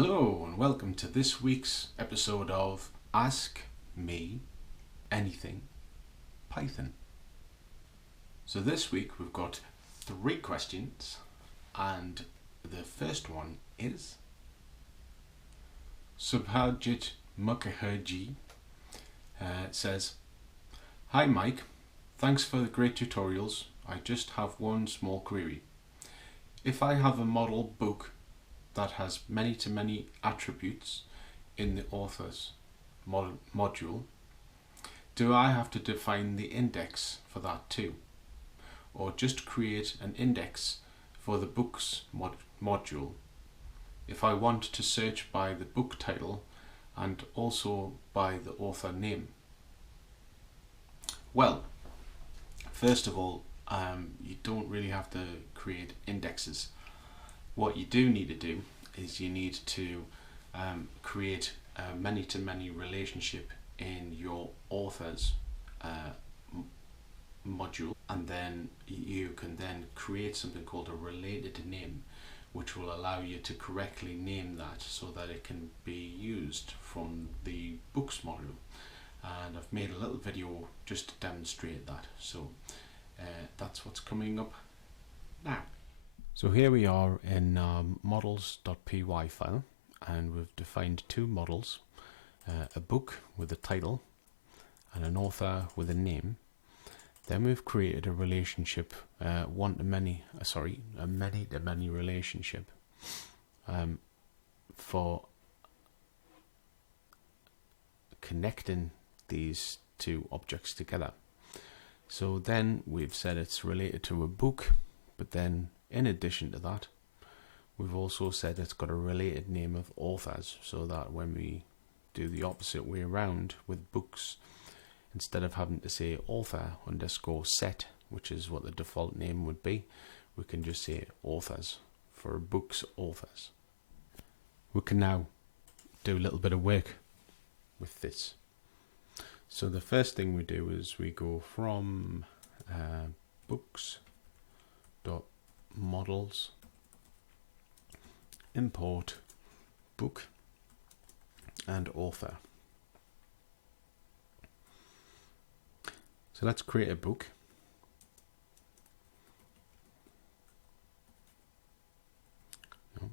Hello and welcome to this week's episode of Ask Me Anything Python. So this week we've got 3 questions and the first one is Subhajit Mukherjee says, "Hi Mike, thanks for the great tutorials. I just have one small query. If I have a model book that has many-to-many attributes in the author's module, do I have to define the index for that too? Or just create an index for the book's module if I want to search by the book title and also by the author name?" Well, first of all, you don't really have to create indexes. What you do need to do is you need to create a many-to-many relationship in your author's module, and then you can then create something called a related name, which will allow you to correctly name that so that it can be used from the books module. And I've made a little video just to demonstrate that, so that's what's coming up now. So here we are in models.py file, and we've defined 2 models, a book with a title and an author with a name. Then we've created a relationship, a many-to-many relationship for connecting these 2 objects together. So then we've said it's related to a book, but then in addition to that, we've also said it's got a related name of authors, so that when we do the opposite way around with books, instead of having to say author underscore set, which is what the default name would be, we can just say authors for books authors. We can now do a little bit of work with this. So the first thing we do is we go from books.models, import book and author. So let's create a book.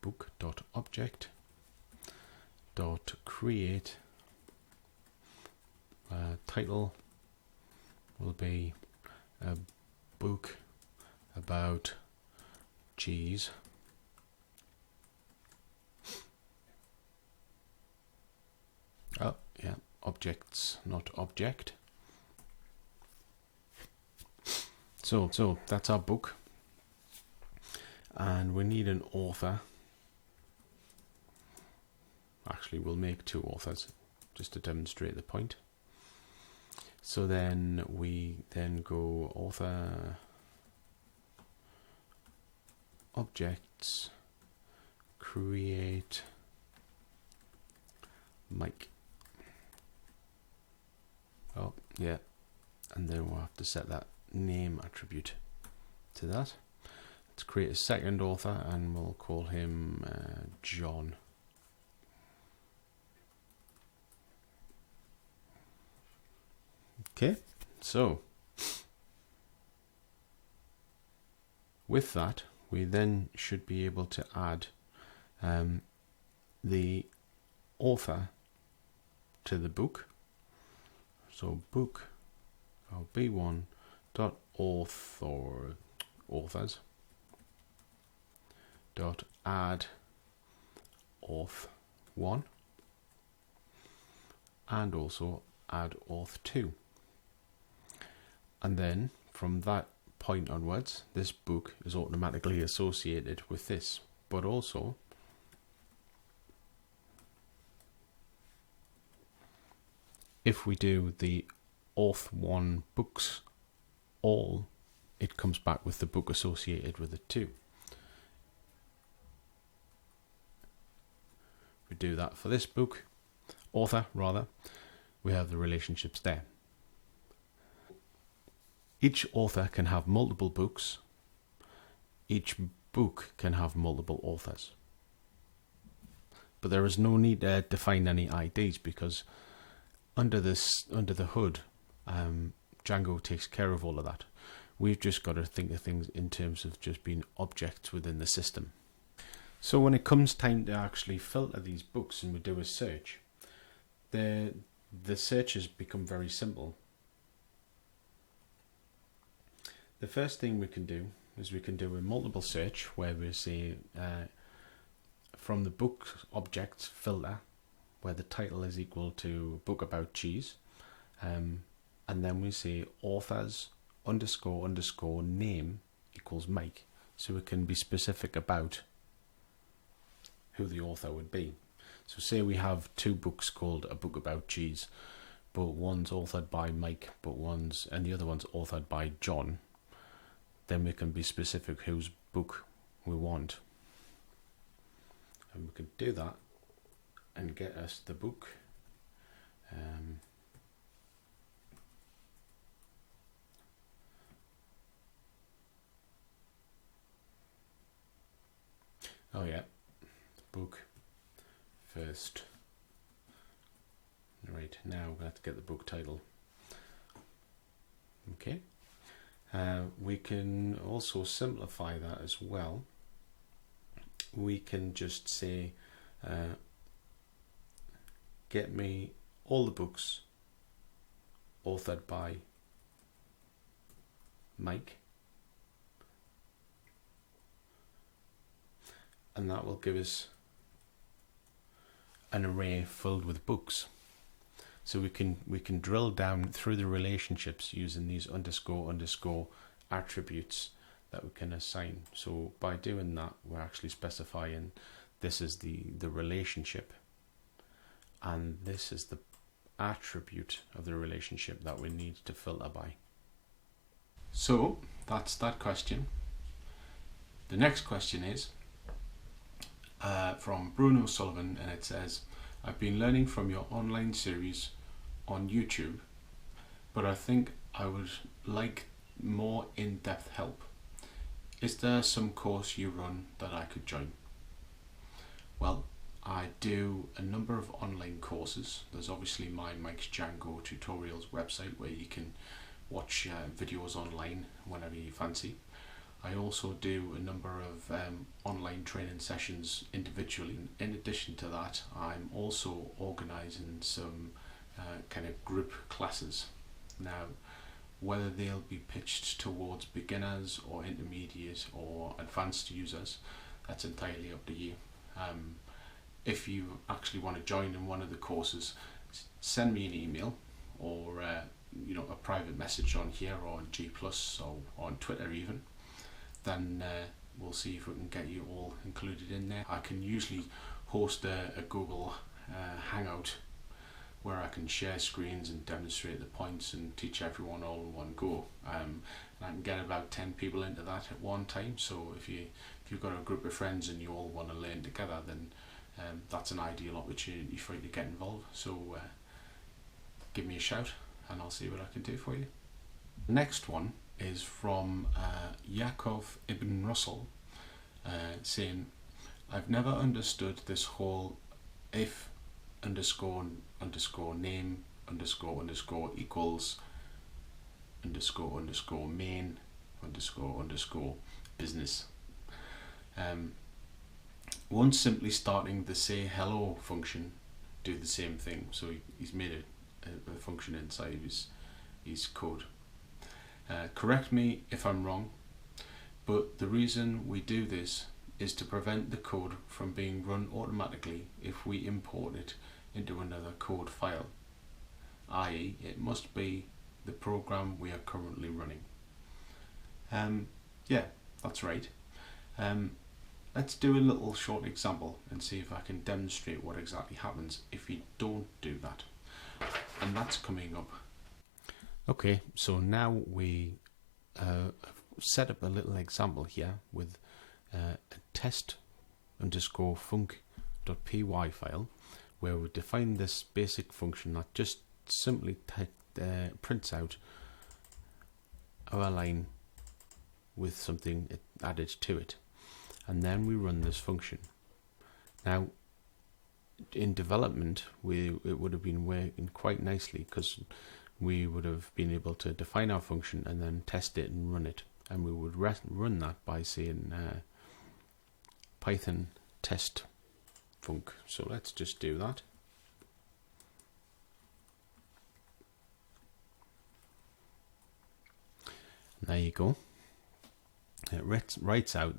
Book.object .create title will be a book about cheese. Oh yeah, objects, not object. So that's our book, and we need an author. Actually, we'll make 2 authors just to demonstrate the point. So then we go author objects create Mike. Oh yeah, and then we'll have to set that name attribute to that. Let's create a second author and we'll call him John. Okay, so with that we then should be able to add the author to the book. So book b1 dot authors dot add auth1 and also add auth2, and then from that point onwards this book is automatically associated with this. But also if we do the auth1 books all, it comes back with the book associated with it too. We do that for this book, author rather, we have the relationships there. Each author can have multiple books. Each book can have multiple authors. but there is no need to define any IDs, because under the hood, Django takes care of all of that. We've just got to think of things in terms of just being objects within the system. So when it comes time to actually filter these books and we do a search, the searches become very simple. The first thing we can do is we can do a multiple search, where we say from the book object filter, where the title is equal to book about cheese, and then we say authors __ name equals Mike, so we can be specific about who the author would be. So say we have two books called A Book About Cheese, but one's authored by Mike, and the other one's authored by John. Then we can be specific whose book we want. And we can do that and get us the book. Oh yeah, book first. Right, now we're going to have to get the book title. Okay. We can also simplify that as well. We can just say, get me all the books authored by Mike, and that will give us an array filled with books. So we can drill down through the relationships using these __ attributes that we can assign. So by doing that, we're actually specifying this is the relationship, and this is the attribute of the relationship that we need to filter by. So that's that question. The next question is from Bruno Sullivan, and it says, I've been learning from your online series on YouTube, but I think I would like more in-depth help. Is there some course you run that I could join? Well, I do a number of online courses. There's obviously my Mike's Django tutorials website, where you can watch videos online whenever you fancy. I also do a number of online training sessions individually. In addition to that, I'm also organising some kind of group classes. Now, whether they'll be pitched towards beginners or intermediate or advanced users, that's entirely up to you. If you actually want to join in one of the courses, send me an email or a private message on here or on G+ or on Twitter even. Then we'll see if we can get you all included in there. I can usually host a Google Hangout where I can share screens and demonstrate the points and teach everyone all in one go. And I can get about 10 people into that at one time. So if you've got a group of friends and you all want to learn together, then that's an ideal opportunity for you to get involved. So give me a shout and I'll see what I can do for you. Next one is from Yakov Ibn Russell, saying, I've never understood this whole if __ name __ equals __ main __ business. Won't simply starting the say hello function do the same thing? So he's made a function inside his code. Correct me if I'm wrong, but the reason we do this is to prevent the code from being run automatically if we import it into another code file, i.e. it must be the program we are currently running. Yeah, that's right. Let's do a little short example and see if I can demonstrate what exactly happens if you don't do that. And that's coming up. Okay, so now we set up a little example here with a test_func.py file, where we define this basic function that just simply prints out our line with something added to it, and then we run this function. Now, in development, it would have been working quite nicely, because we would have been able to define our function and then test it and run it. And we would run that by saying Python test func. So let's just do that. There you go. It writes out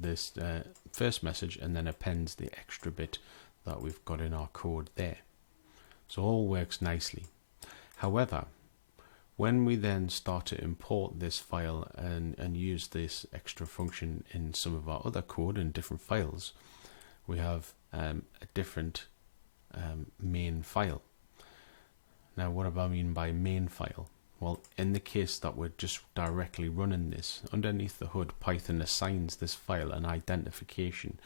this first message and then appends the extra bit that we've got in our code there. So all works nicely. However, when we then start to import this file and use this extra function in some of our other code in different files, we have a different main file. Now, what do I mean by main file? Well, in the case that we're just directly running this, underneath the hood, Python assigns this file an identification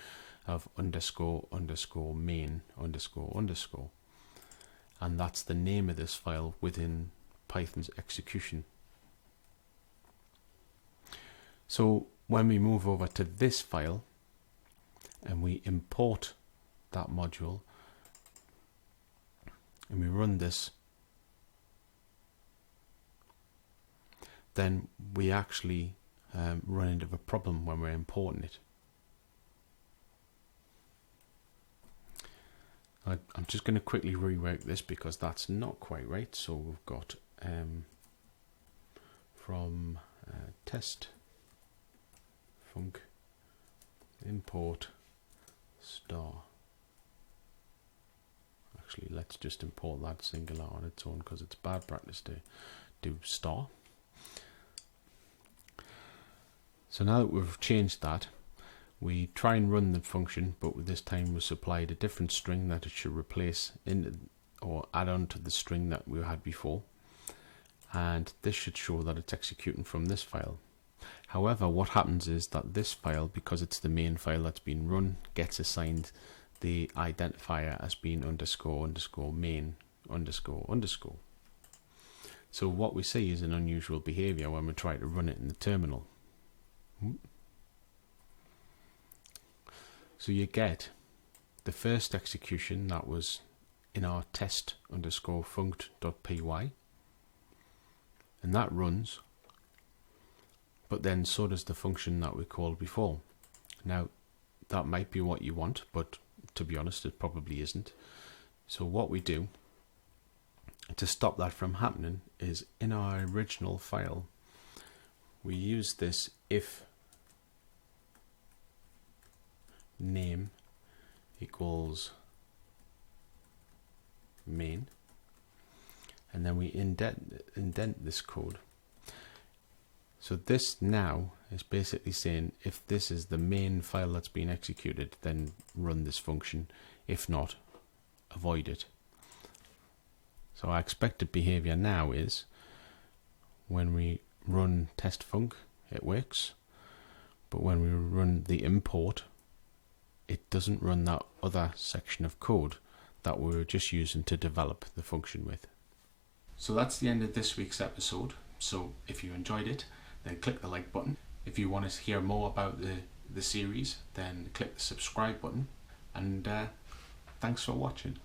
of __main__. And that's the name of this file within Python's execution. So when we move over to this file and we import that module and we run this, then we actually run into a problem when we're importing it. I'm just going to quickly rework this because that's not quite right. So we've got from test func import star. Actually, let's just import that singular on its own because it's bad practice to do star. So now that we've changed that, we try and run the function, but this time we supplied a different string that it should replace or add on to the string that we had before. And this should show that it's executing from this file. However, what happens is that this file, because it's the main file that's been run, gets assigned the identifier as being __main__. So what we see is an unusual behavior when we try to run it in the terminal. So you get the first execution that was in our test _func.py, and that runs, but then so does the function that we called before. Now that might be what you want, but to be honest it probably isn't. So what we do to stop that from happening is, in our original file we use this if name equals main, and then we indent this code. So this now is basically saying, if this is the main file that's being executed, then run this function. If not, avoid it. So our expected behavior now is, when we run test func, it works, but when we run the import, it doesn't run that other section of code that we were just using to develop the function with. So that's the end of this week's episode. So if you enjoyed it, then click the like button. If you want to hear more about the series, then click the subscribe button. And thanks for watching.